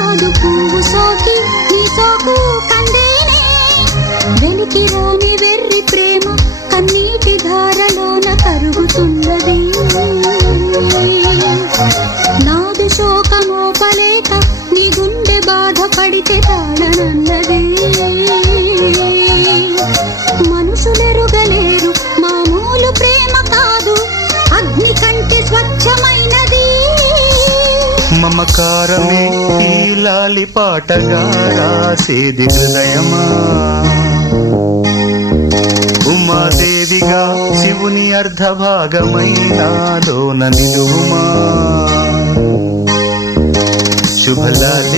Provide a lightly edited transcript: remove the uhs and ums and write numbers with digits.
కాదు పువ్వు సోకి నీ సోకు కందేనే వెలికి రాని వెర్రి ప్రేమ కన్నీటి ధారలోన కరుగుతున్నది నాదు శోకమోపలేక నీ గుండె బాధపడితే తాళనన్నది మనుషులెరుగలేరు మామూలు ప్రేమ కాదు అగ్ని కంటే స్వచ్ఛమైనది మమకారమే ఈ లాలి పాటగా రాసేది హృదయమా ఉమాదేవిగా శివుని అర్ధభాగమైనాలోన నిలువుమా శుభలాలి